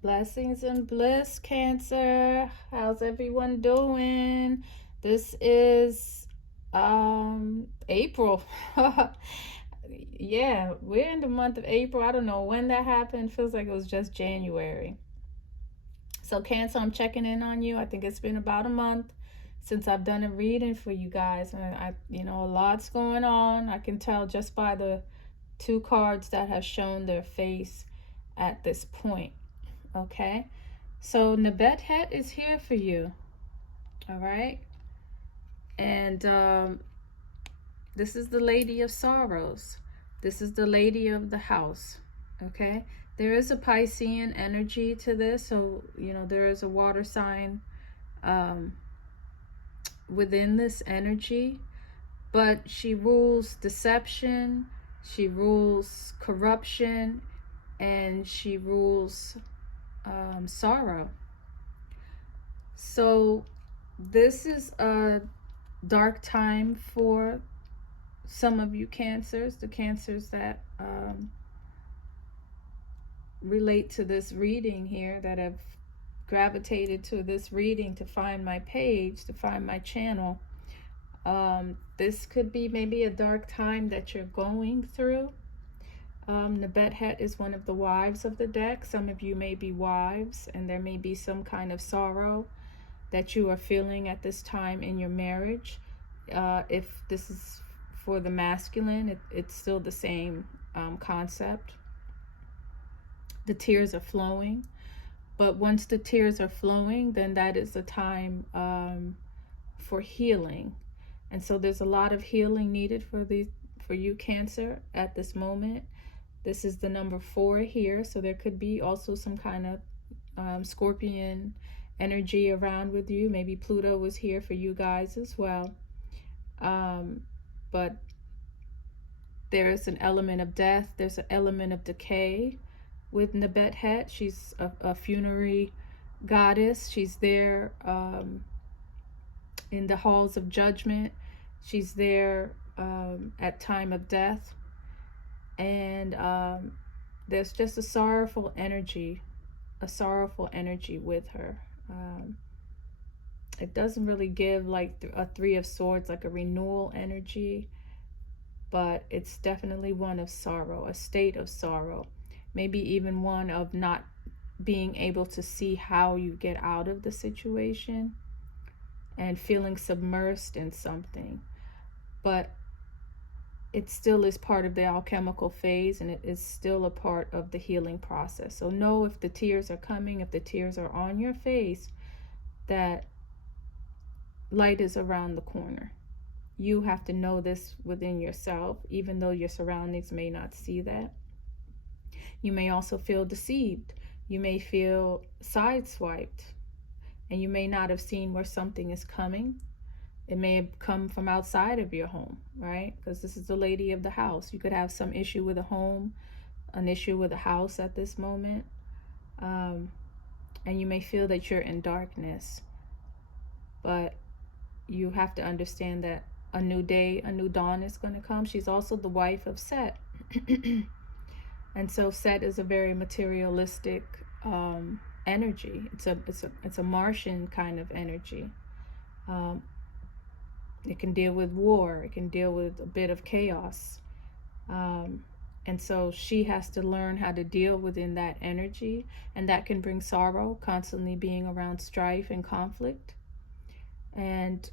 Blessings and bliss, Cancer. How's everyone doing? This is April. Yeah, we're in the month of April. I don't know when that happened. Feels like it was just January. So Cancer, I'm checking in on you. I think it's been about a month since I've done a reading for you guys, and a lot's going on. I can tell just by the two cards that have shown their face at this point. Okay, so Nebt Het is here for you. All right, and this is the Lady of Sorrows. This is the Lady of the House. Okay, there is a Piscean energy to this, so there is a water sign within this energy, but she rules deception, she rules corruption, and she rules sorrow. So this is a dark time for some of you Cancers, the Cancers that relate to this reading here, that have gravitated to this reading to find my page, to find my channel. This could be maybe a dark time that you're going through. Nebt Het is one of the wives of the deck. Some of you may be wives, and there may be some kind of sorrow that you are feeling at this time in your marriage. If this is for the masculine, it's still the same concept. The tears are flowing, but once the tears are flowing, then that is a time for healing. And so there's a lot of healing needed for you Cancer at this moment. This is the number 4 here, so there could be also some kind of Scorpion energy around with you. Maybe Pluto was here for you guys as well. But there is an element of death. There's an element of decay with Nebt Het. She's a funerary goddess. She's there in the halls of judgment. She's there at time of death. And there's just a sorrowful energy with her. It doesn't really give like a 3 of Swords, like a renewal energy, but it's definitely one of sorrow, a state of sorrow, maybe even one of not being able to see how you get out of the situation and feeling submersed in something. But it still is part of the alchemical phase, and it is still a part of the healing process. So know, if the tears are coming, if the tears are on your face, that light is around the corner. You have to know this within yourself, even though your surroundings may not see that. You may also feel deceived. You may feel sideswiped, and you may not have seen where something is coming. It may have come from outside of your home, right? Because this is the Lady of the House. You could have some issue with a home, an issue with a house at this moment. And you may feel that you're in darkness. But you have to understand that a new day, a new dawn is going to come. She's also the wife of Set. And so Set is a very materialistic energy. It's a Martian kind of energy. It can deal with war. It can deal with a bit of chaos. And so she has to learn how to deal within that energy. And that can bring sorrow, constantly being around strife and conflict. And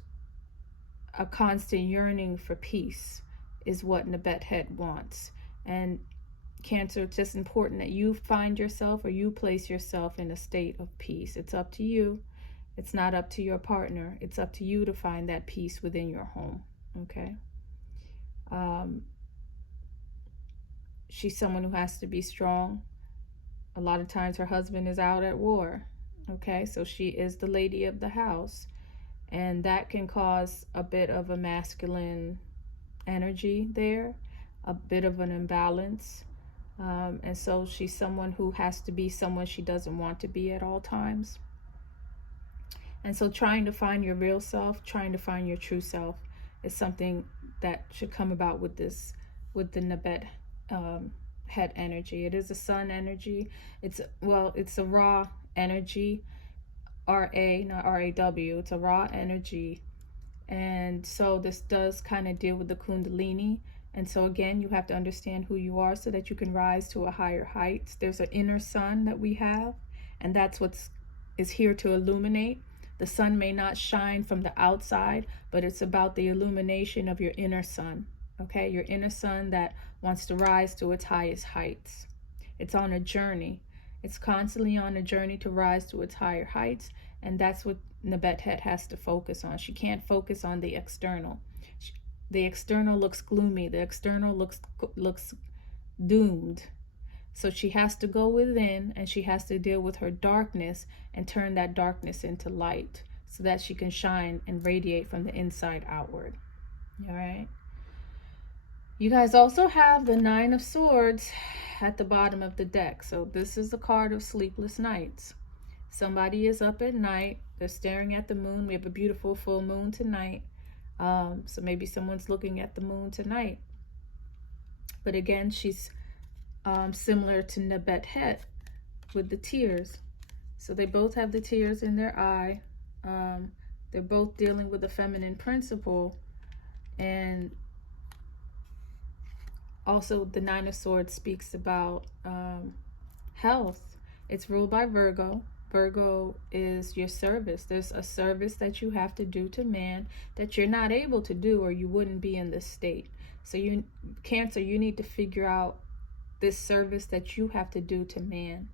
a constant yearning for peace is what Nebt Het wants. And Cancer, it's just important that you find yourself, or you place yourself in a state of peace. It's up to you. It's not up to your partner. It's up to you to find that peace within your home, okay? She's someone who has to be strong. A lot of times her husband is out at war, okay? So she is the Lady of the House. And that can cause a bit of a masculine energy there, a bit of an imbalance. And so she's someone who has to be someone she doesn't want to be at all times. And so trying to find your real self, trying to find your true self, is something that should come about with the Nebt Het energy. It is a sun energy. It's, well, it's a raw energy. R-A, not R-A-W. It's a raw energy. And so this does kind of deal with the Kundalini. And so again, you have to understand who you are so that you can rise to a higher height. There's an inner sun that we have, and that's what's is here to illuminate. The sun may not shine from the outside, but it's about the illumination of your inner sun. Okay, your inner sun that wants to rise to its highest heights. It's on a journey. It's constantly on a journey to rise to its higher heights, and that's what Nebt Het has to focus on. She can't focus on the external. The external looks gloomy. The external looks doomed. So she has to go within, and she has to deal with her darkness and turn that darkness into light so that she can shine and radiate from the inside outward. All right. You guys also have the Nine of Swords at the bottom of the deck. So this is the card of sleepless nights. Somebody is up at night. They're staring at the moon. We have a beautiful full moon tonight. So maybe someone's looking at the moon tonight. But again, she's similar to Nebt Het with the tears. So they both have the tears in their eye. They're both dealing with the feminine principle. And also the Nine of Swords speaks about health. It's ruled by Virgo. Virgo is your service. There's a service that you have to do to man that you're not able to do, or you wouldn't be in this state. So you, Cancer, you need to figure out this service that you have to do to man.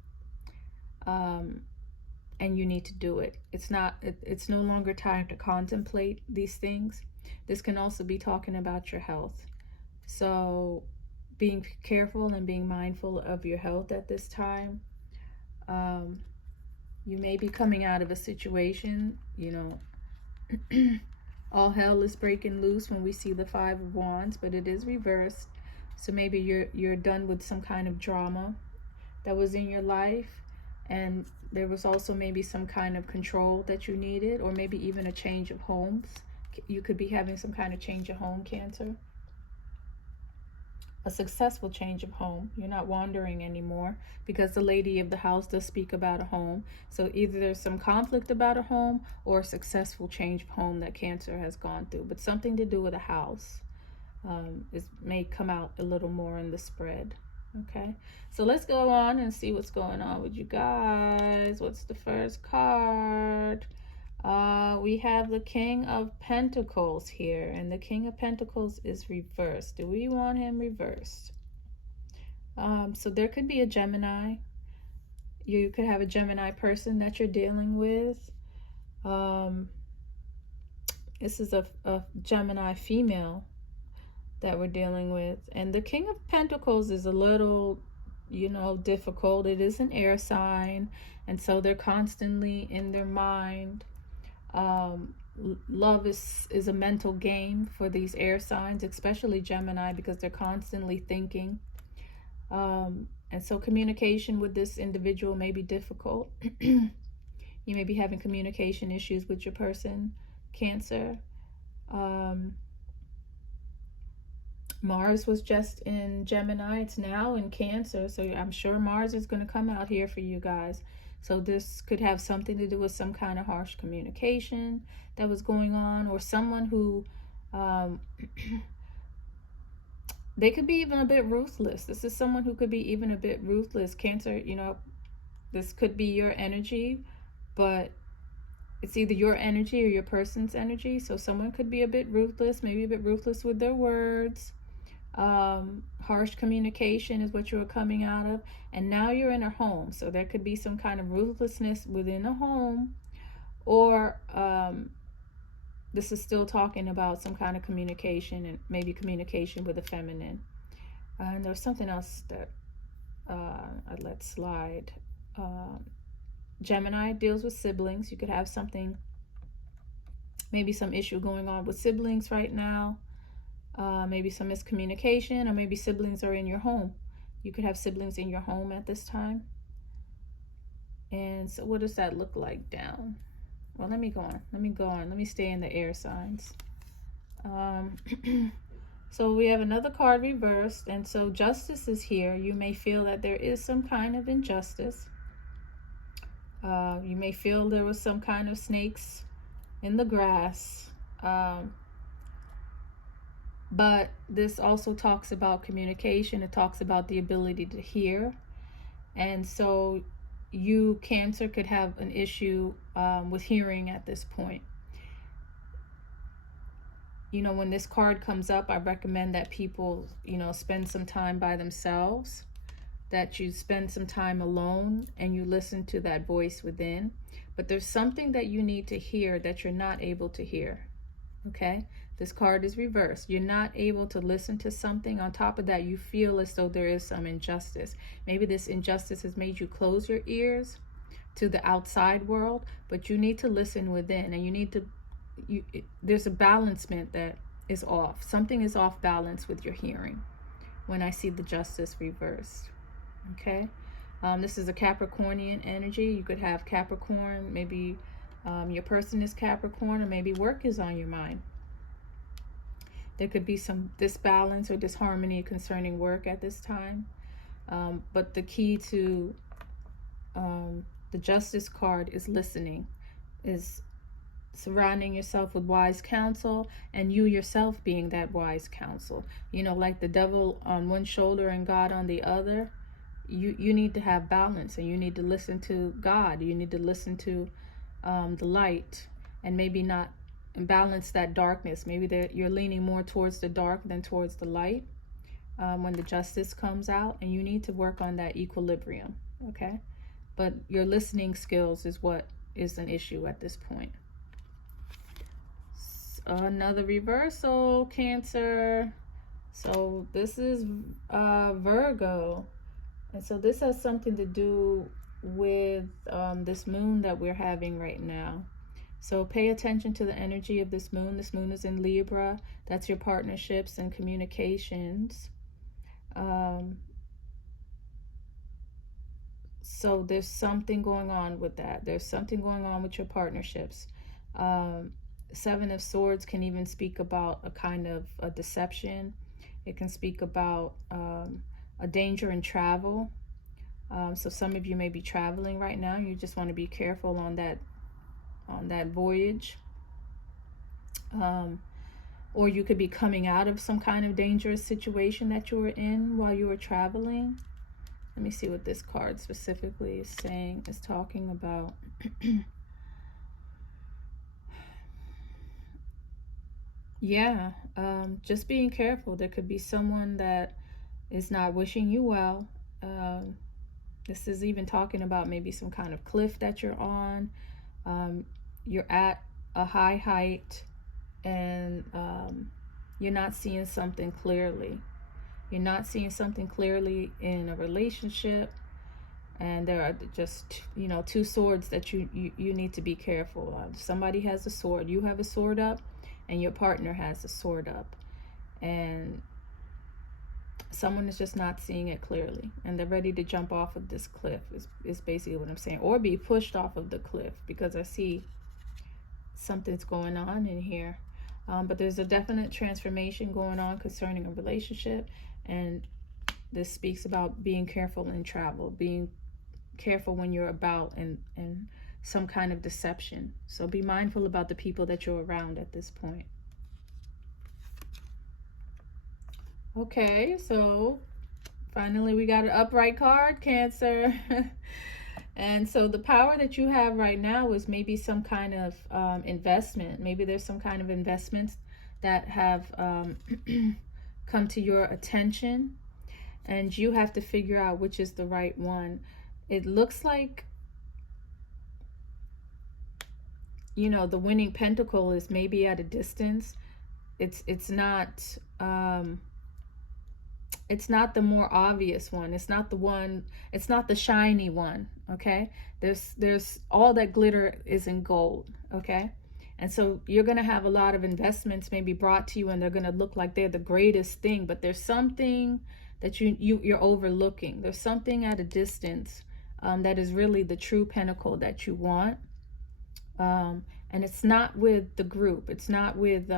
And you need to do it. It's no longer time to contemplate these things. This can also be talking about your health. So being careful and being mindful of your health at this time. You may be coming out of a situation, you know, all hell is breaking loose when we see the Five of Wands, but it is reversed. So maybe you're done with some kind of drama that was in your life, and there was also maybe some kind of control that you needed, or maybe even a change of homes. You could be having some kind of change of home, Cancer. A successful change of home. You're not wandering anymore, because the lady of the house does speak about a home. So either there's some conflict about a home or a successful change of home that Cancer has gone through, but something to do with a house may come out a little more in the spread. Okay, so let's go on and see what's going on with you guys. What's the first card? We have the King of Pentacles here, and the King of Pentacles is reversed. Do we want him reversed? So there could be a Gemini. You could have a Gemini person that you're dealing with. This is a Gemini female that we're dealing with. And the King of Pentacles is a little, you know, difficult. It is an air sign, and so they're constantly in their mind. Love is a mental game for these air signs, especially Gemini, because they're constantly thinking. And so communication with this individual may be difficult. You may be having communication issues with your person, Cancer. Mars was just in Gemini. It's now in Cancer. So I'm sure Mars is going to come out here for you guys. So this could have something to do with some kind of harsh communication that was going on, or someone who, they could be even a bit ruthless. This is someone who could be even a bit ruthless. Cancer, you know, this could be your energy, but it's either your energy or your person's energy. So someone could be a bit ruthless, maybe a bit ruthless with their words. Harsh communication is what you're coming out of, and now you're in a home, so there could be some kind of ruthlessness within a home, or this is still talking about some kind of communication, and maybe communication with the feminine. And there's something else that I let slide. Gemini deals with siblings. You could have something, maybe some issue going on with siblings right now. Maybe some miscommunication, or maybe siblings are in your home. You could have siblings in your home at this time. And so what does that look like down? Well, let me go on. Let me stay in the air signs. So we have another card reversed, and so justice is here. You may feel that there is some kind of injustice. You may feel there was some kind of snakes in the grass. But this also talks about communication. It talks about the ability to hear. And so you, Cancer, could have an issue with hearing at this point. You know, when this card comes up, I recommend that people, you know, spend some time by themselves, that you spend some time alone and you listen to that voice within. But there's something that you need to hear that you're not able to hear, okay? This card is reversed. You're not able to listen to something. On top of that, you feel as though there is some injustice. Maybe this injustice has made you close your ears to the outside world, but you need to listen within, and you need to, there's a balancement that is off. Something is off balance with your hearing when I see the justice reversed, okay? This is a Capricornian energy. You could have Capricorn, maybe your person is Capricorn, or maybe work is on your mind. There could be some disbalance or disharmony concerning work at this time. But the key to the Justice card is listening, is surrounding yourself with wise counsel, and you yourself being that wise counsel. You know, like the devil on one shoulder and God on the other. You need to have balance, and you need to listen to God. You need to listen to the light, and maybe not balance that darkness. Maybe you're leaning more towards the dark than towards the light when the justice comes out, and you need to work on that equilibrium, okay? But your listening skills is what is an issue at this point. Another reversal, Cancer. So this is Virgo, and so this has something to do with this moon that we're having right now. So pay attention to the energy of this moon. This moon is in Libra. That's your partnerships and communications. So there's something going on with that. There's something going on with your partnerships. Seven of Swords can even speak about a kind of a deception. It can speak about a danger in travel. So some of you may be traveling right now. You just want to be careful on that voyage. Or you could be coming out of some kind of dangerous situation that you were in while you were traveling. Let me see what this card specifically is saying, is talking about. Yeah, just being careful. There could be someone that is not wishing you well. This is even talking about maybe some kind of cliff that you're on. You're at a high height, and you're not seeing something clearly. You're not seeing something clearly in a relationship, and there are just, you know, two swords that you need to be careful of. Somebody has a sword, you have a sword up, and your partner has a sword up, and someone is just not seeing it clearly, and they're ready to jump off of this cliff is basically what I'm saying, or be pushed off of the cliff, because I see something's going on in here. But there's a definite transformation going on concerning a relationship, and this speaks about being careful in travel, being careful when you're about and some kind of deception. So be mindful about the people that you're around at this point. Okay, so finally we got an upright card, Cancer. And so the power that you have right now is maybe some kind of investment. Maybe there's some kind of investments that have come to your attention, and you have to figure out which is the right one. It looks like, you know, the winning pentacle is maybe at a distance. It's not the more obvious one. It's not the one, it's not the shiny one, okay? There's all that glitter is in gold, okay? And so you're going to have a lot of investments maybe brought to you, and they're going to look like they're the greatest thing, but there's something that you're overlooking. There's something at a distance that is really the true pinnacle that you want. And it's not with the group. It's not with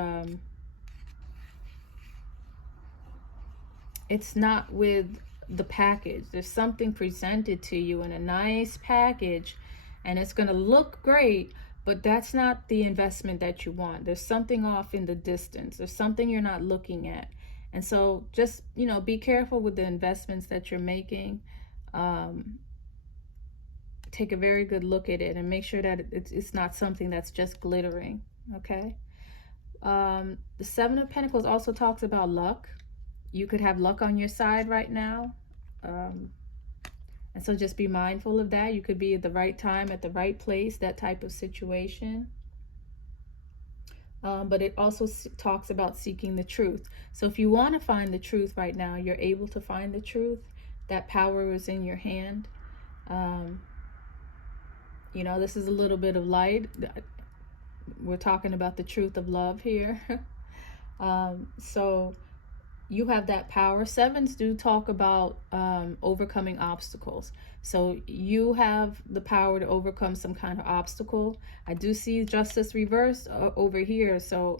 it's not with the package. There's something presented to you in a nice package, and it's going to look great, but that's not the investment that you want. There's something off in the distance. There's something you're not looking at. And so just, you know, be careful with the investments that you're making. Take a very good look at it and make sure that it's not something that's just glittering, okay? The Seven of Pentacles also talks about luck. You could have luck on your side right now. And so just be mindful of that. You could be at the right time, at the right place, that type of situation. But it also talks about seeking the truth. So if you want to find the truth right now, you're able to find the truth. That power is in your hand. You know, this is a little bit of light. We're talking about the truth of love here. So you have that power. Sevens do talk about overcoming obstacles. So you have the power to overcome some kind of obstacle. I do see justice reversed over here. So,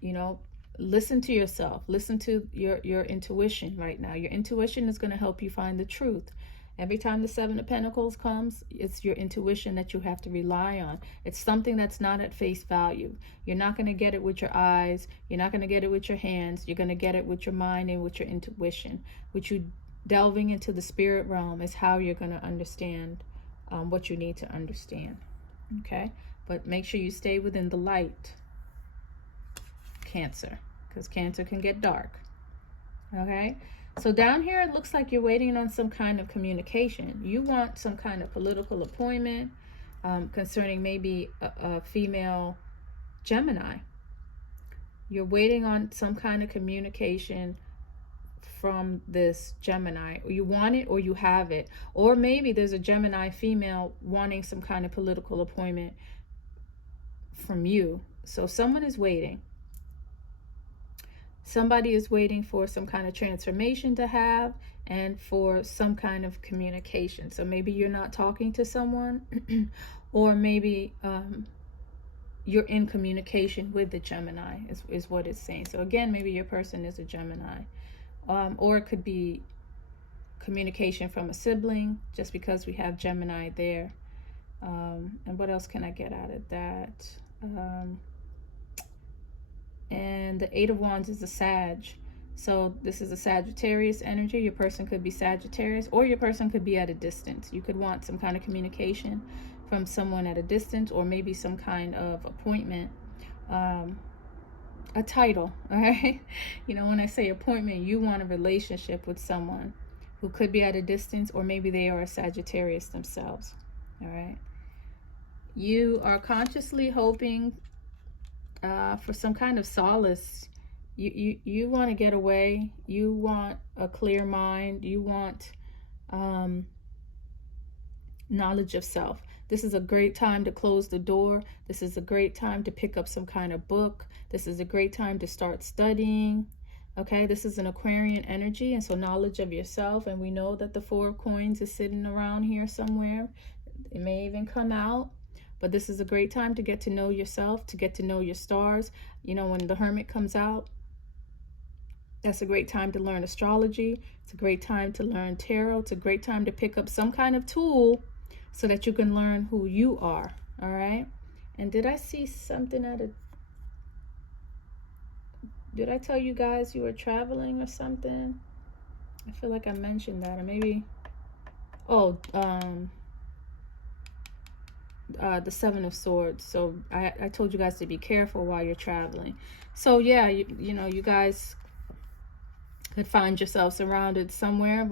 you know, listen to yourself. Listen to your intuition right now. Your intuition is going to help you find the truth. Every time the Seven of Pentacles comes, it's your intuition that you have to rely on. It's something that's not at face value. You're not going to get it with your eyes. You're not going to get it with your hands. You're going to get it with your mind and with your intuition. With you delving into the spirit realm is how you're going to understand what you need to understand. Okay? But make sure you stay within the light, Cancer, because Cancer can get dark. Okay? So down here, it looks like you're waiting on some kind of communication. You want some kind of political appointment concerning maybe a female Gemini. You're waiting on some kind of communication from this Gemini. You want it or you have it. Or maybe there's a Gemini female wanting some kind of political appointment from you. So someone is waiting. Somebody is waiting for some kind of transformation to have and for some kind of communication. So maybe you're not talking to someone or maybe you're in communication with the Gemini is what it's saying. So again, maybe your person is a Gemini. Or it could be communication from a sibling, just because we have Gemini there. And what else can I get out of that? And the Eight of Wands is a Sag. So this is a Sagittarius energy. Your person could be Sagittarius, or your person could be at a distance. You could want some kind of communication from someone at a distance, or maybe some kind of appointment, a title, all right? You know, when I say appointment, you want a relationship with someone who could be at a distance, or maybe they are a Sagittarius themselves, all right? You are consciously hoping for some kind of solace. You want to get away. You want a clear mind. You want knowledge of self. This is a great time to close the door. This is a great time to pick up some kind of book. This is a great time to start studying. Okay, this is an Aquarian energy, and so knowledge of yourself. And we know that the Four of Coins is sitting around here somewhere. It may even come out. But this is a great time to get to know yourself, to get to know your stars. You know, when the Hermit comes out, that's a great time to learn astrology. It's a great time to learn tarot. It's a great time to pick up some kind of tool so that you can learn who you are, all right? And did I see something did I tell you guys you were traveling or something? I feel like I mentioned that, or maybe, the Seven of Swords. So I told you guys to be careful while you're traveling. So yeah, you know, you guys could find yourself surrounded somewhere,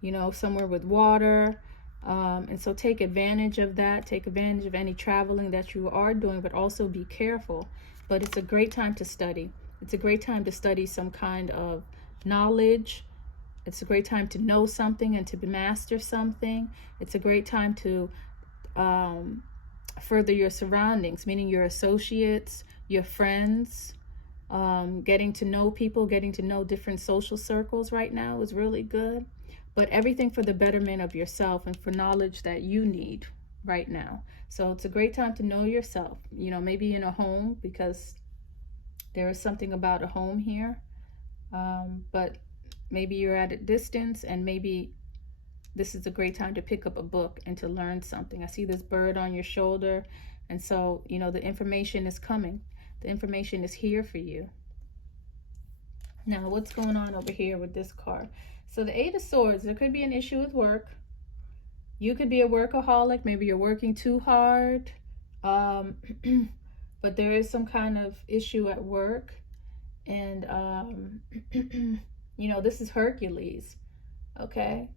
you know, somewhere with water. And so take advantage of that. Take advantage of any traveling that you are doing, but also be careful. But it's a great time to study. It's a great time to study some kind of knowledge. It's a great time to know something and to master something. It's a great time to further your surroundings, meaning your associates, your friends, getting to know people, getting to know different social circles right now is really good. But everything for the betterment of yourself and for knowledge that you need right now. So it's a great time to know yourself, you know, maybe in a home, because there is something about a home here. But maybe you're at a distance, and maybe this is a great time to pick up a book and to learn something. I see this bird on your shoulder, and so, you know, the information is coming. The information is here for you. Now, what's going on over here with this card? So the Eight of Swords, there could be an issue with work. You could be a workaholic. Maybe you're working too hard. But there is some kind of issue at work. And, you know, this is Hercules. Okay.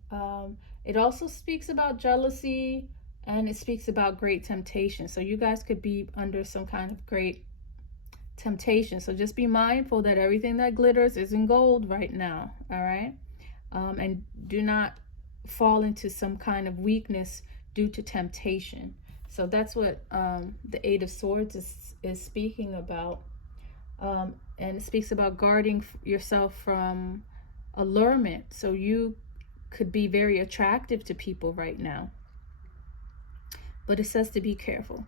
It also speaks about jealousy, and it speaks about great temptation. So you guys could be under some kind of great temptation. So just be mindful that everything that glitters isn't gold right now. All right. And do not fall into some kind of weakness due to temptation. So that's what the Eight of Swords is speaking about. And it speaks about guarding yourself from allurement. So you could be very attractive to people right now. But it says to be careful.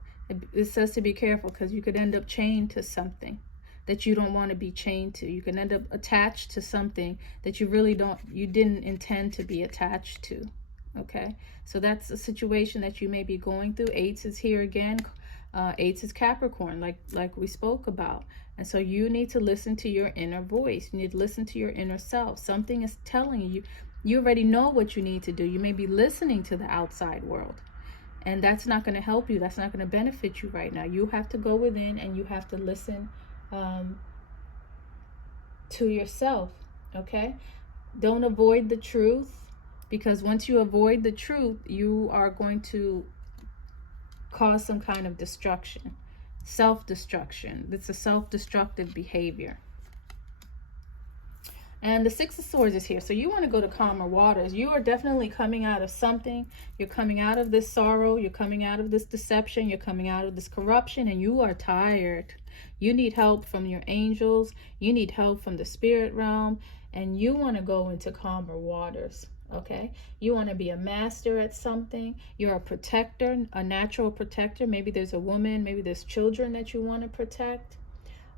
It says to be careful because you could end up chained to something that you don't want to be chained to. You can end up attached to something that you didn't intend to be attached to. Okay, so that's a situation that you may be going through. Eights is here again. Eights is Capricorn, like we spoke about. And so you need to listen to your inner voice. You need to listen to your inner self. Something is telling you. You already know what you need to do. You may be listening to the outside world, and that's not going to help you. That's not going to benefit you right now. You have to go within, and you have to listen to yourself. Okay, don't avoid the truth, because once you avoid the truth, you are going to cause some kind of destruction, self-destruction. It's a self-destructive behavior. And the Six of Swords is here. So you want to go to calmer waters. You are definitely coming out of something. You're coming out of this sorrow. You're coming out of this deception. You're coming out of this corruption, and you are tired. You need help from your angels. You need help from the spirit realm, and you want to go into calmer waters. Okay, you want to be a master at something. You're a protector, a natural protector. Maybe there's a woman, maybe there's children that you want to protect.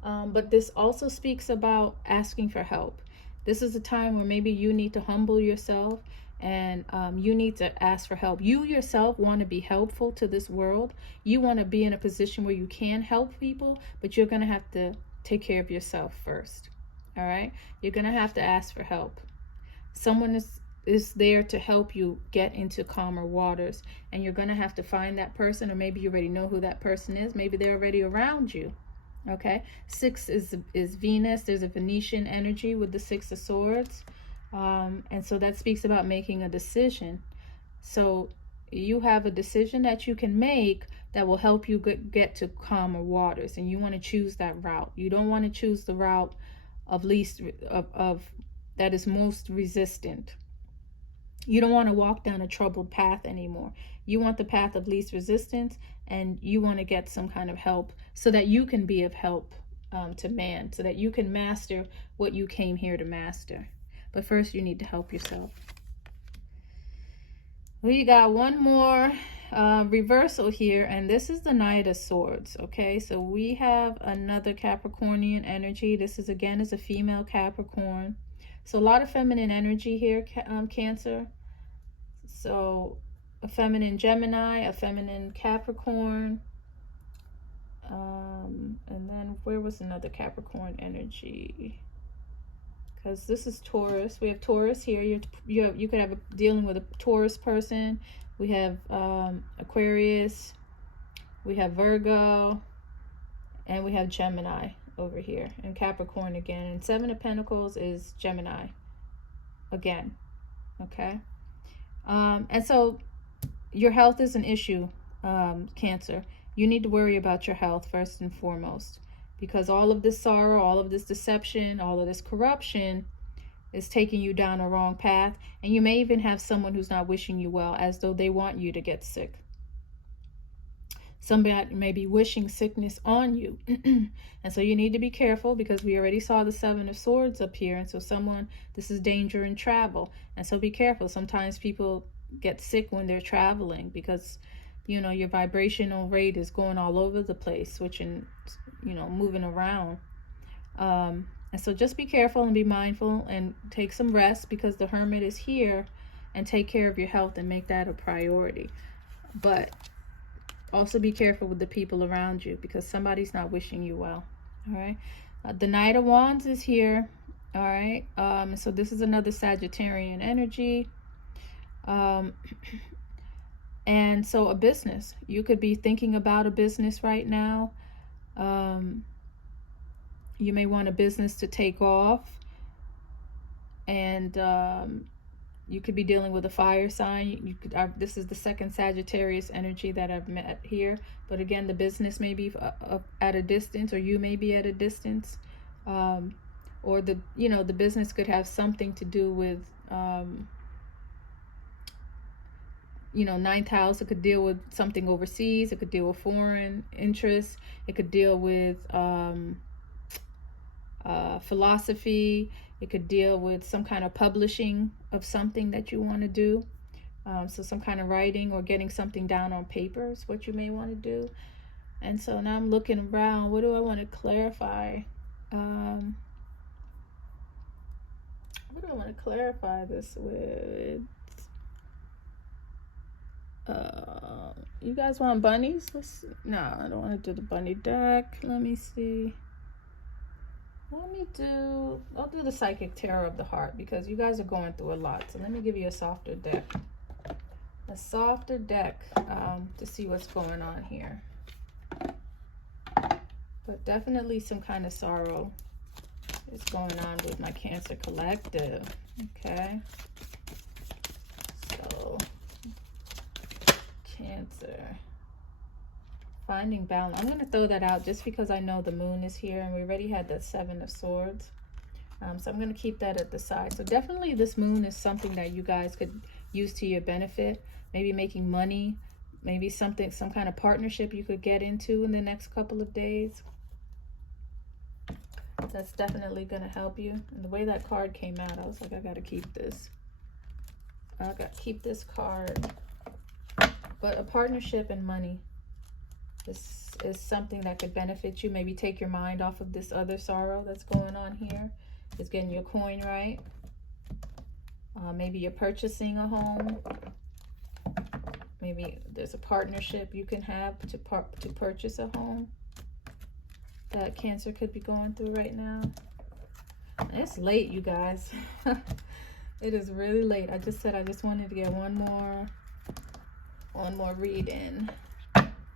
But this also speaks about asking for help. This is a time where maybe you need to humble yourself, and you need to ask for help. You yourself want to be helpful to this world. You want to be in a position where you can help people, but you're going to have to take care of yourself first. All right, you're going to have to ask for help. Someone is there to help you get into calmer waters, and you're going to have to find that person, or maybe you already know who that person is. Maybe they're already around you. Okay, Six is Venus. There's a Venetian energy with the Six of Swords, and so that speaks about making a decision. So you have a decision that you can make that will help you get to calmer waters, and you want to choose that route. You don't want to choose the route of that is most resistant. You don't want to walk down a troubled path anymore. You want the path of least resistance, and you want to get some kind of help so that you can be of help to man, so that you can master what you came here to master. But first, you need to help yourself. We got one more reversal here, and this is the Knight of Swords. Okay, so we have another Capricornian energy. This is again a female Capricorn. So a lot of feminine energy here, Cancer. So a feminine Gemini, a feminine Capricorn. And then where was another Capricorn energy? Because this is Taurus. We have Taurus here. You could have dealing with a Taurus person. We have Aquarius. We have Virgo. And we have Gemini over here, and Capricorn again. And Seven of Pentacles is Gemini again. Okay, and so your health is an issue, Cancer. You need to worry about your health first and foremost, because all of this sorrow, all of this deception, all of this corruption is taking you down a wrong path. And you may even have someone who's not wishing you well, as though they want you to get sick. Somebody may be wishing sickness on you. And so you need to be careful, because we already saw the Seven of Swords up here. And so this is danger in travel. And so be careful. Sometimes people get sick when they're traveling, because, you know, your vibrational rate is going all over the place, switching, you know, moving around. And so just be careful and be mindful and take some rest, because the Hermit is here, and take care of your health and make that a priority. But also be careful with the people around you, because somebody's not wishing you well. All right. The Knight of Wands is here. All right. So this is another Sagittarian energy. And so a business. You could be thinking about a business right now. You may want a business to take off. And you could be dealing with a fire sign. You could. This is the second Sagittarius energy that I've met here. But again, the business may be at a distance, or you may be at a distance, or the business could have something to do with ninth house. It could deal with something overseas. It could deal with foreign interests. It could deal with philosophy. It could deal with some kind of publishing of something that you want to do. So some kind of writing or getting something down on paper is what you may want to do. And so now I'm looking around. What do I want to clarify? What do I want to clarify this with? You guys want bunnies? No, I don't want to do the bunny deck. Let me see. I'll do the Psychic Tarot of the Heart, because you guys are going through a lot. So let me give you a softer deck. A softer deck to see what's going on here. But definitely some kind of sorrow is going on with my Cancer collective. Okay. So, Cancer. Finding balance. I'm going to throw that out just because I know the moon is here, and we already had the Seven of Swords. So I'm going to keep that at the side. So definitely this moon is something that you guys could use to your benefit. Maybe making money. Maybe some kind of partnership you could get into in the next couple of days. That's definitely going to help you. And the way that card came out, I was like, I got to keep this. I got to keep this card. But a partnership and money. This is something that could benefit you. Maybe take your mind off of this other sorrow that's going on here. It's getting your coin right. Maybe you're purchasing a home. Maybe there's a partnership you can have to purchase a home that Cancer could be going through right now. And it's late, you guys. It is really late. I just said I just wanted to get one more read in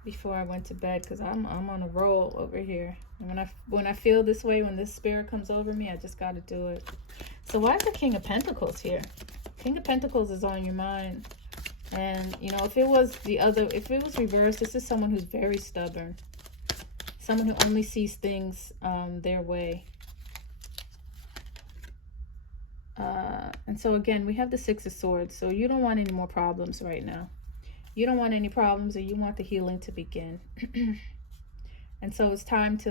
before I went to bed, because I'm on a roll over here. And when I feel this way, when this spirit comes over me, I just got to do it. So why is the King of Pentacles here? King of Pentacles is on your mind. And if it was reversed, this is someone who's very stubborn. Someone who only sees things their way. And so again, we have the Six of Swords. So you don't want any more problems right now. You don't want any problems, and you want the healing to begin. And so it's time to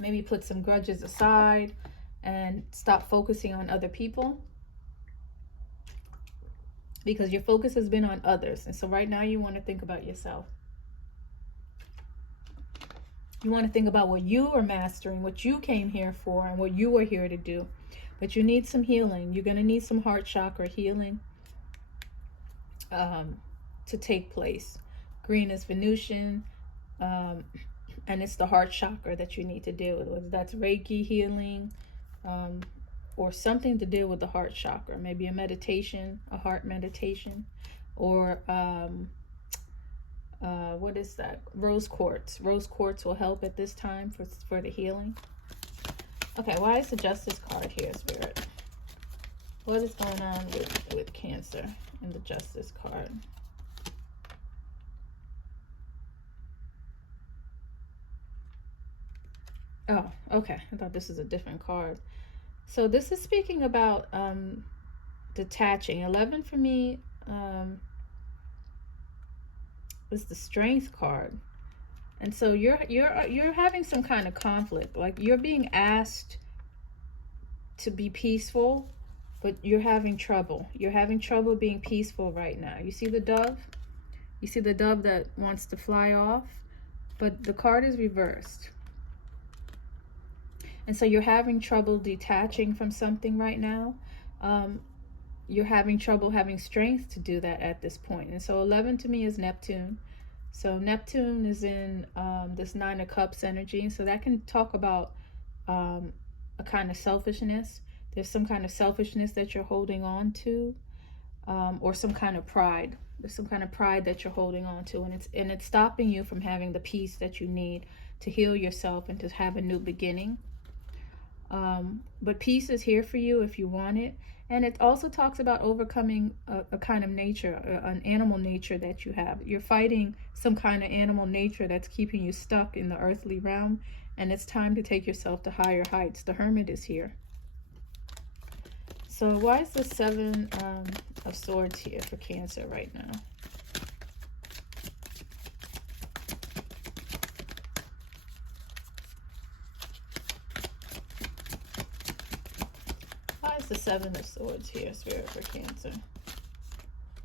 maybe put some grudges aside and stop focusing on other people, because your focus has been on others. And so right now you want to think about yourself. You want to think about what you are mastering, what you came here for, and what you are here to do. But you need some healing. You're going to need some heart chakra healing to take place. Green is Venusian, and it's the heart chakra that you need to deal with. Whether that's Reiki healing, or something to deal with the heart chakra. Maybe a meditation, a heart meditation, or what is that? Rose quartz. Rose quartz will help at this time for the healing. Okay, why is the Justice card here, Spirit? What is going on with Cancer and the Justice card? Oh, okay. I thought this was a different card. So this is speaking about detaching. 11 for me is the Strength card. And so you're having some kind of conflict. Like you're being asked to be peaceful, but you're having trouble. You're having trouble being peaceful right now. You see the dove? You see the dove that wants to fly off? But the card is reversed. And so you're having trouble detaching from something right now. You're having trouble having strength to do that at this point. And so 11 to me is Neptune. So Neptune is in this 9 of Cups energy. So that can talk about a kind of selfishness. There's some kind of selfishness that you're holding on to, or some kind of pride. There's some kind of pride that you're holding on to, and it's stopping you from having the peace that you need to heal yourself and to have a new beginning. But peace is here for you if you want it. And it also talks about overcoming a kind of nature, an animal nature that you have. You're fighting some kind of animal nature that's keeping you stuck in the earthly realm, and it's time to take yourself to higher heights. The Hermit is here. So why is the 7 of Swords here for Cancer right now? Why is the 7 of Swords here, Spirit, for Cancer?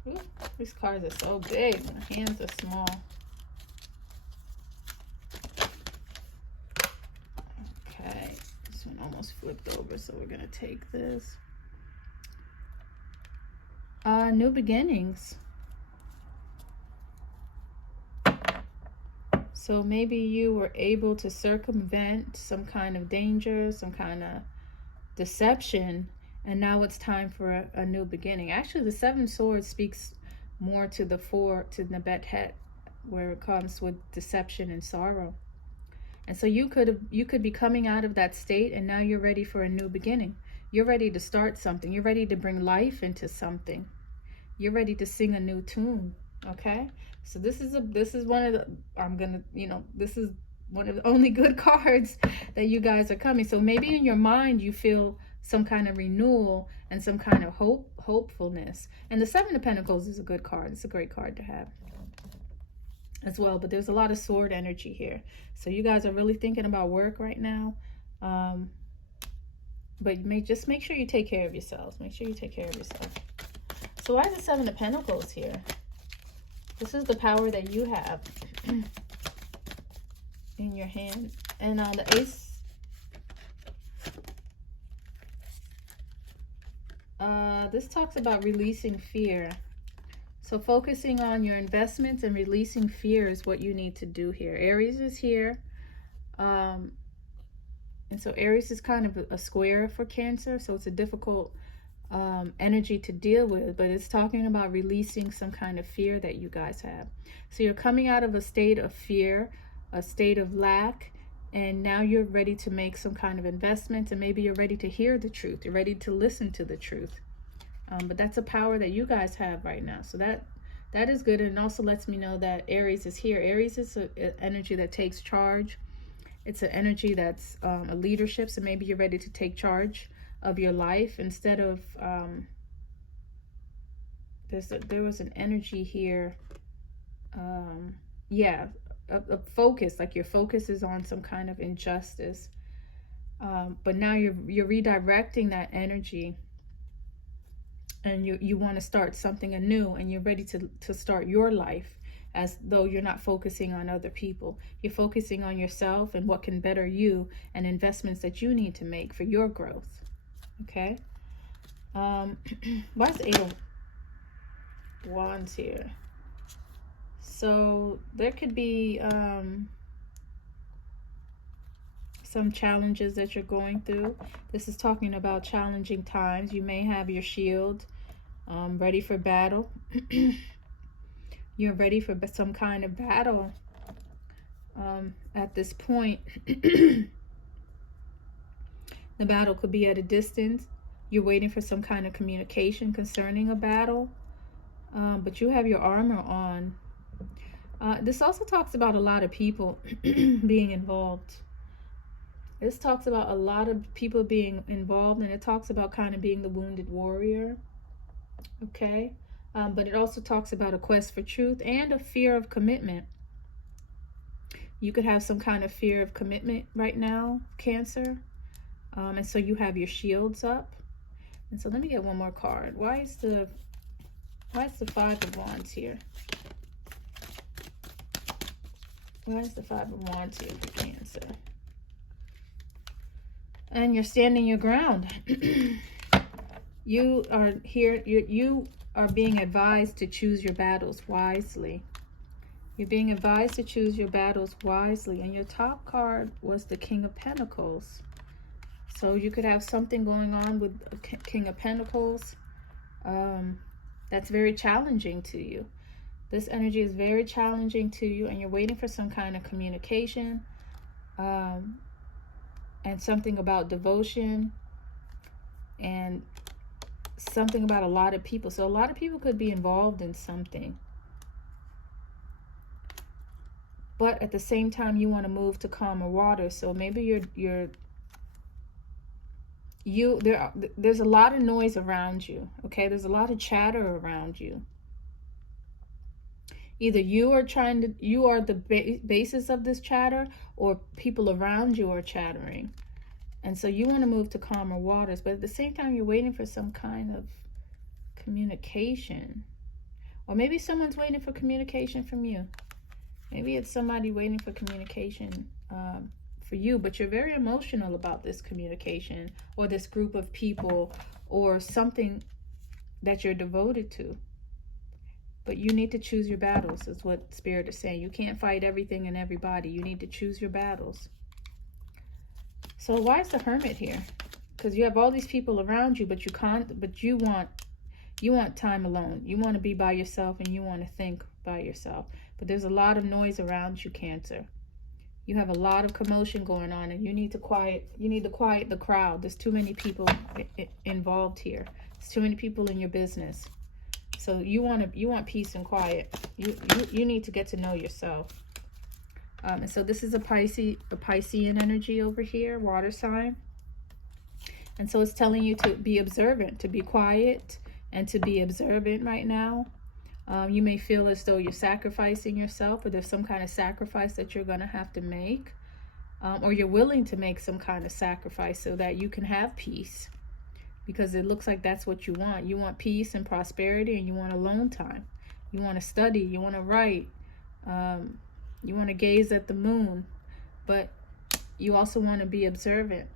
Ooh, these cards are so big. My hands are small. Okay, this one almost flipped over, so we're going to take this. New beginnings. So maybe you were able to circumvent some kind of danger, some kind of deception, and now it's time for a new beginning. Actually, the 7 of Swords speaks more to the 4, to Nebt Het, where it comes with deception and sorrow. And so you could be coming out of that state, and now you're ready for a new beginning. You're ready to start something. You're ready to bring life into something. You're ready to sing a new tune. Okay, so this is one of the, this is one of the only good cards that you guys are coming. So maybe in your mind you feel some kind of renewal and some kind of hopefulness. And the 7 of Pentacles is a good card. It's a great card to have as well. But there's a lot of sword energy here. So you guys are really thinking about work right now. But just make sure you take care of yourselves. Make sure you take care of yourself. So why is the 7 of Pentacles here? This is the power that you have in your hand. And the Ace. This talks about releasing fear. So focusing on your investments and releasing fear is what you need to do here. Aries is here. And so Aries is kind of a square for Cancer. So it's a difficult energy to deal with, but it's talking about releasing some kind of fear that you guys have. So you're coming out of a state of fear, a state of lack, and now you're ready to make some kind of investments, and maybe you're ready to hear the truth. You're ready to listen to the truth. But that's a power that you guys have right now. So that is good. And it also lets me know that Aries is here. Aries is an energy that takes charge. It's an energy that's a leadership. So maybe you're ready to take charge of your life instead of there was an energy here, a focus, like your focus is on some kind of injustice, but now you're redirecting that energy, and you want to start something anew, and you're ready to start your life as though you're not focusing on other people. You're focusing on yourself and what can better you, and investments that you need to make for your growth. Okay. Why is the 8 of Wands here? So there could be some challenges that you're going through. This is talking about challenging times. You may have your shield ready for battle. You're ready for some kind of battle at this point. The battle could be at a distance. You're waiting for some kind of communication concerning a battle. But you have your armor on. This also talks about a lot of people being involved. This talks about a lot of people being involved, and it talks about kind of being the wounded warrior. Okay. But it also talks about a quest for truth and a fear of commitment. You could have some kind of fear of commitment right now, Cancer. And so you have your shields up. And so let me get one more card. Why is the 5 of Wands here? Why is the 5 of Wands here for Cancer? And you're standing your ground. You are here, you are being advised to choose your battles wisely. You're being advised to choose your battles wisely. And your top card was the King of Pentacles. So you could have something going on with King of Pentacles that's very challenging to you. This energy is very challenging to you, and you're waiting for some kind of communication and something about devotion and something about a lot of people. So a lot of people could be involved in something. But at the same time, you want to move to calmer water. So maybe there's a lot of noise around you. Okay, there's a lot of chatter around you. Either you are the basis of this chatter, or people around you are chattering. And so you want to move to calmer waters, but at the same time, you're waiting for some kind of communication. Or maybe someone's waiting for communication from you. Maybe it's somebody waiting for communication for you, but you're very emotional about this communication or this group of people or something that you're devoted to. But you need to choose your battles, is what Spirit is saying. You can't fight everything and everybody. You need to choose your battles. So why is the Hermit here? Because you have all these people around you, but you can't. But you want time alone. You want to be by yourself, and you want to think by yourself. But there's a lot of noise around you, Cancer. You have a lot of commotion going on, and you need to quiet. You need to quiet the crowd. There's too many people involved here. There's too many people in your business. So you want peace and quiet. You need to get to know yourself. And so this is a Piscean energy over here, water sign. And so it's telling you to be observant, to be quiet, and to be observant right now. You may feel as though you're sacrificing yourself, or there's some kind of sacrifice that you're going to have to make. Or you're willing to make some kind of sacrifice so that you can have peace. Because it looks like that's what you want. You want peace and prosperity, and you want alone time. You want to study, you want to write. You want to gaze at the moon, but you also want to be observant,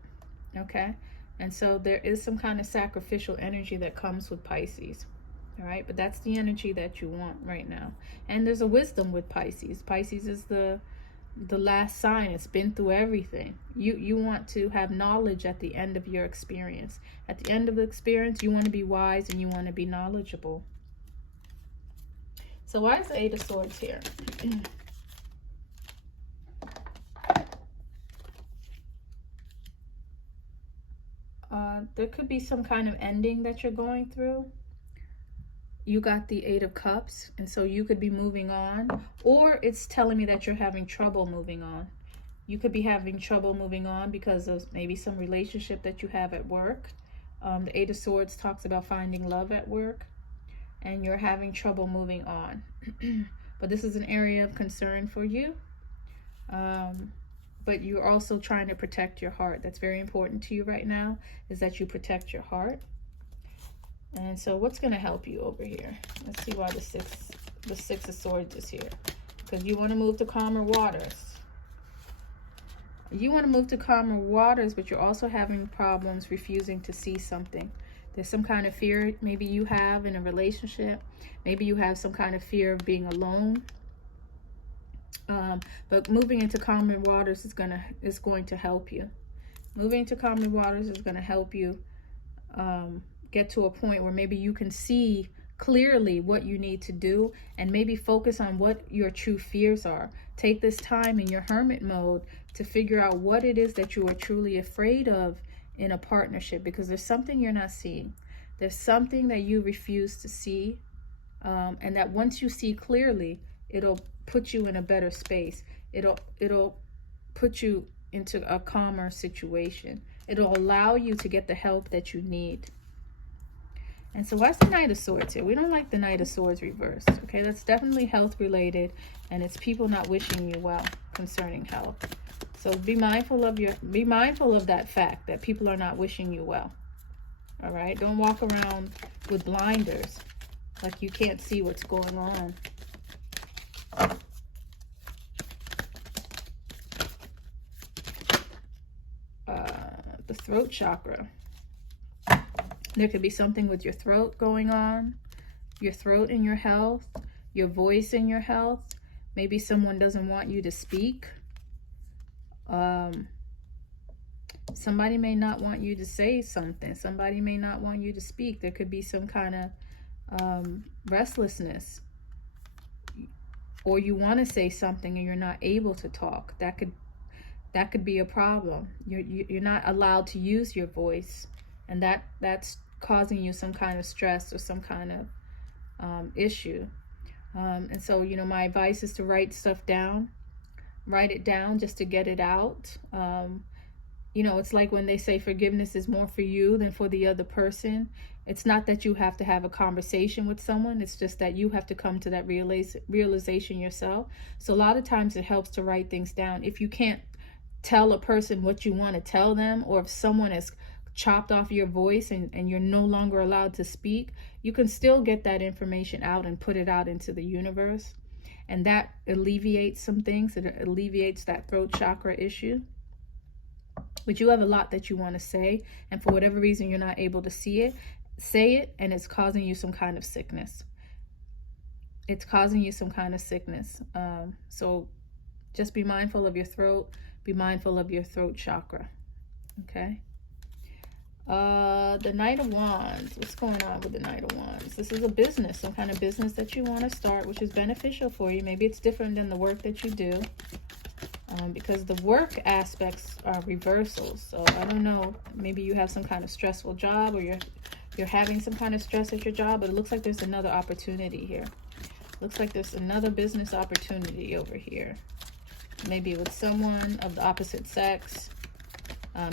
okay? And so there is some kind of sacrificial energy that comes with Pisces, all right? But that's the energy that you want right now. And there's a wisdom with Pisces. Pisces is the last sign. It's been through everything. You want to have knowledge at the end of your experience. At the end of the experience, you want to be wise and you want to be knowledgeable. So why is the Eight of Swords here? There could be some kind of ending that you're going through. You got the Eight of Cups, and so you could be moving on, or it's telling me that you're having trouble moving on. You could be having trouble moving on because of maybe some relationship that you have at work. The Eight of Swords talks about finding love at work, and you're having trouble moving on. But this is an area of concern for you. But you're also trying to protect your heart. That's very important to you right now, is that you protect your heart. And so what's going to help you over here? Let's see why the Six of Swords is here. Because you want to move to calmer waters. You want to move to calmer waters, but you're also having problems refusing to see something. There's some kind of fear maybe you have in a relationship. Maybe you have some kind of fear of being alone. But moving into calmer waters is going to help you. Moving to calmer waters is going to help you get to a point where maybe you can see clearly what you need to do, and maybe focus on what your true fears are. Take this time in your hermit mode to figure out what it is that you are truly afraid of in a partnership, because there's something you're not seeing. There's something that you refuse to see, and that once you see clearly, it'll put you in a better space. It'll put you into a calmer situation. It'll allow you to get the help that you need. And so why's the Knight of Swords here? We don't like the Knight of Swords reversed. Okay, that's definitely health related, and it's people not wishing you well concerning health. So be mindful of that fact that people are not wishing you well. All right, don't walk around with blinders like you can't see what's going on. The throat chakra. There could be something with your throat going on, your throat and your health, your voice and your health. Maybe someone doesn't want you to speak. Somebody may not want you to say something. Somebody may not want you to speak. There could be some kind of restlessness. Or you want to say something and you're not able to talk. That could be a problem. You're not allowed to use your voice, and that's causing you some kind of stress or some kind of issue. And so, you know, my advice is to write stuff down. Write it down just to get it out. You know, it's like when they say forgiveness is more for you than for the other person. It's not that you have to have a conversation with someone. It's just that you have to come to that realization yourself. So a lot of times it helps to write things down. If you can't tell a person what you want to tell them, or if someone has chopped off your voice and you're no longer allowed to speak, you can still get that information out and put it out into the universe. And that alleviates some things. It alleviates that throat chakra issue. But you have a lot that you want to say, and for whatever reason you're not able to say it, and it's causing you some kind of sickness. It's causing you some kind of sickness. So just be mindful of your throat. Be mindful of your throat chakra. Okay. The Knight of Wands. What's going on with the Knight of Wands? This is a business, some kind of business that you want to start, which is beneficial for you. Maybe it's different than the work that you do. Because the work aspects are reversals. So I don't know, maybe you have some kind of stressful job, or you're having some kind of stress at your job, but it looks like there's another opportunity here. Looks like there's another business opportunity over here. Maybe with someone of the opposite sex.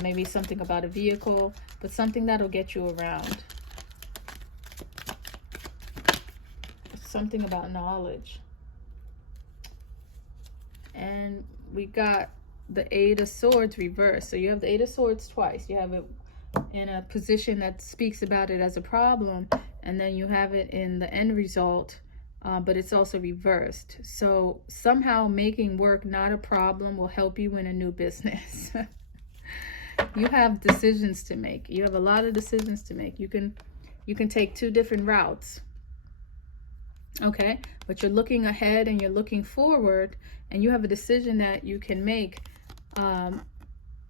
Maybe something about a vehicle, but something that'll get you around. Something about knowledge. And we got the Eight of Swords reversed. So you have the Eight of Swords twice. You have it in a position that speaks about it as a problem, and then you have it in the end result, but it's also reversed. So somehow making work not a problem will help you in a new business. You have decisions to make. You have a lot of decisions to make. You can take two different routes. Okay, but you're looking ahead and you're looking forward, and you have a decision that you can make.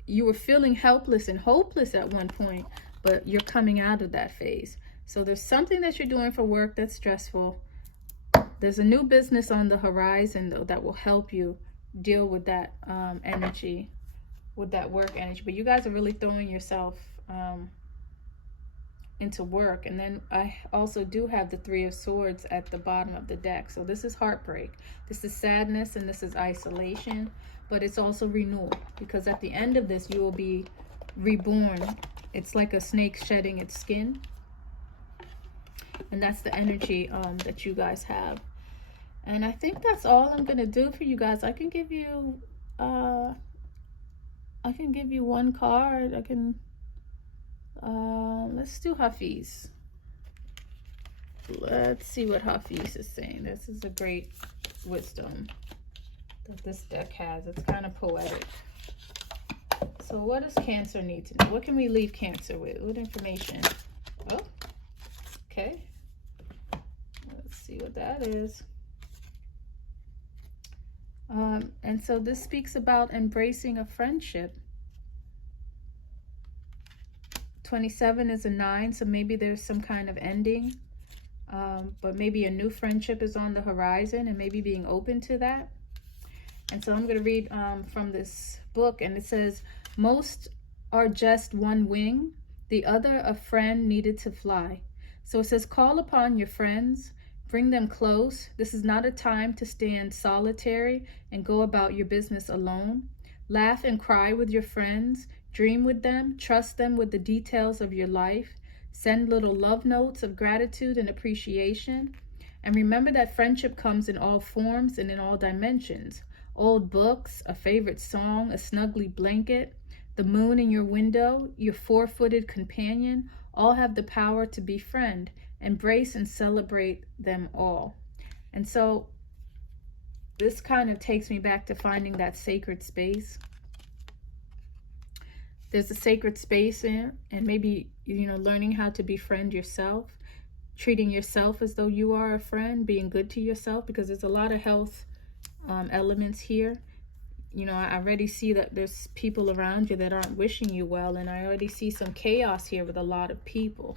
You were feeling helpless and hopeless at one point, but you're coming out of that phase. So there's something that you're doing for work that's stressful. There's a new business on the horizon, though, that will help you deal with that energy, with that work energy. But you guys are really throwing yourself into work. And then I also do have the Three of Swords at the bottom of the deck. So this is heartbreak, this is sadness, and this is isolation, but it's also renewal, because at the end of this you will be reborn. It's like a snake shedding its skin, and that's the energy that you guys have. And I think that's all I'm gonna do for you guys. I can give you one card. I can let's do Hafiz. Let's see what Hafiz is saying. This is a great wisdom that this deck has. It's kind of poetic. So what does Cancer need to know? What can we leave Cancer with? What information? Oh, okay. Let's see what that is. And so this speaks about embracing a friendship. 27 is a 9, so maybe there's some kind of ending, but maybe a new friendship is on the horizon, and maybe being open to that. And so I'm going to read from this book, and it says, most are just one wing, the other a friend needed to fly. So it says, call upon your friends, bring them close. This is not a time to stand solitary and go about your business alone. Laugh and cry with your friends. Dream with them, trust them with the details of your life. Send little love notes of gratitude and appreciation. And remember that friendship comes in all forms and in all dimensions. Old books, a favorite song, a snuggly blanket, the moon in your window, your four-footed companion, all have the power to befriend. Embrace and celebrate them all. And so this kind of takes me back to finding that sacred space. there's a sacred space in, and maybe, you know, learning how to befriend yourself, treating yourself as though you are a friend, being good to yourself, because there's a lot of health elements here. You know, I already see that there's people around you that aren't wishing you well, and I already see some chaos here with a lot of people.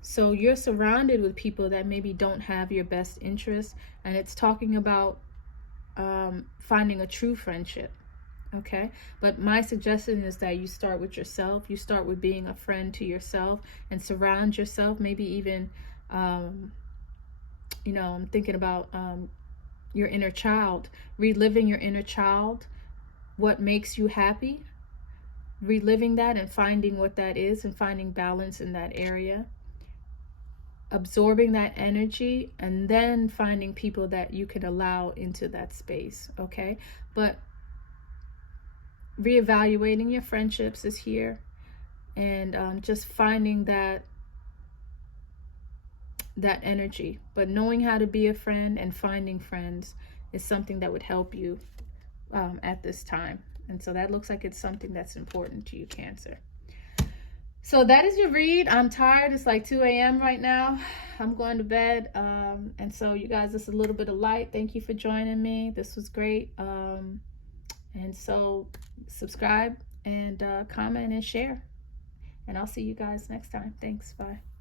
So you're surrounded with people that maybe don't have your best interests, and it's talking about finding a true friendship. Okay, but my suggestion is that you start with yourself. You start with being a friend to yourself and surround yourself. Maybe even, you know, I'm thinking about your inner child, reliving your inner child, what makes you happy, reliving that and finding what that is and finding balance in that area, absorbing that energy, and then finding people that you can allow into that space. Okay, but reevaluating your friendships is here, and just finding that energy. But knowing how to be a friend and finding friends is something that would help you at this time. And so that looks like it's something that's important to you, Cancer. So that is your read. I'm tired. It's like 2 a.m. right now. I'm going to bed. And so you guys, this is a little bit of light. Thank you for joining me. This was great. And so subscribe and comment and share. And I'll see you guys next time. Thanks. Bye.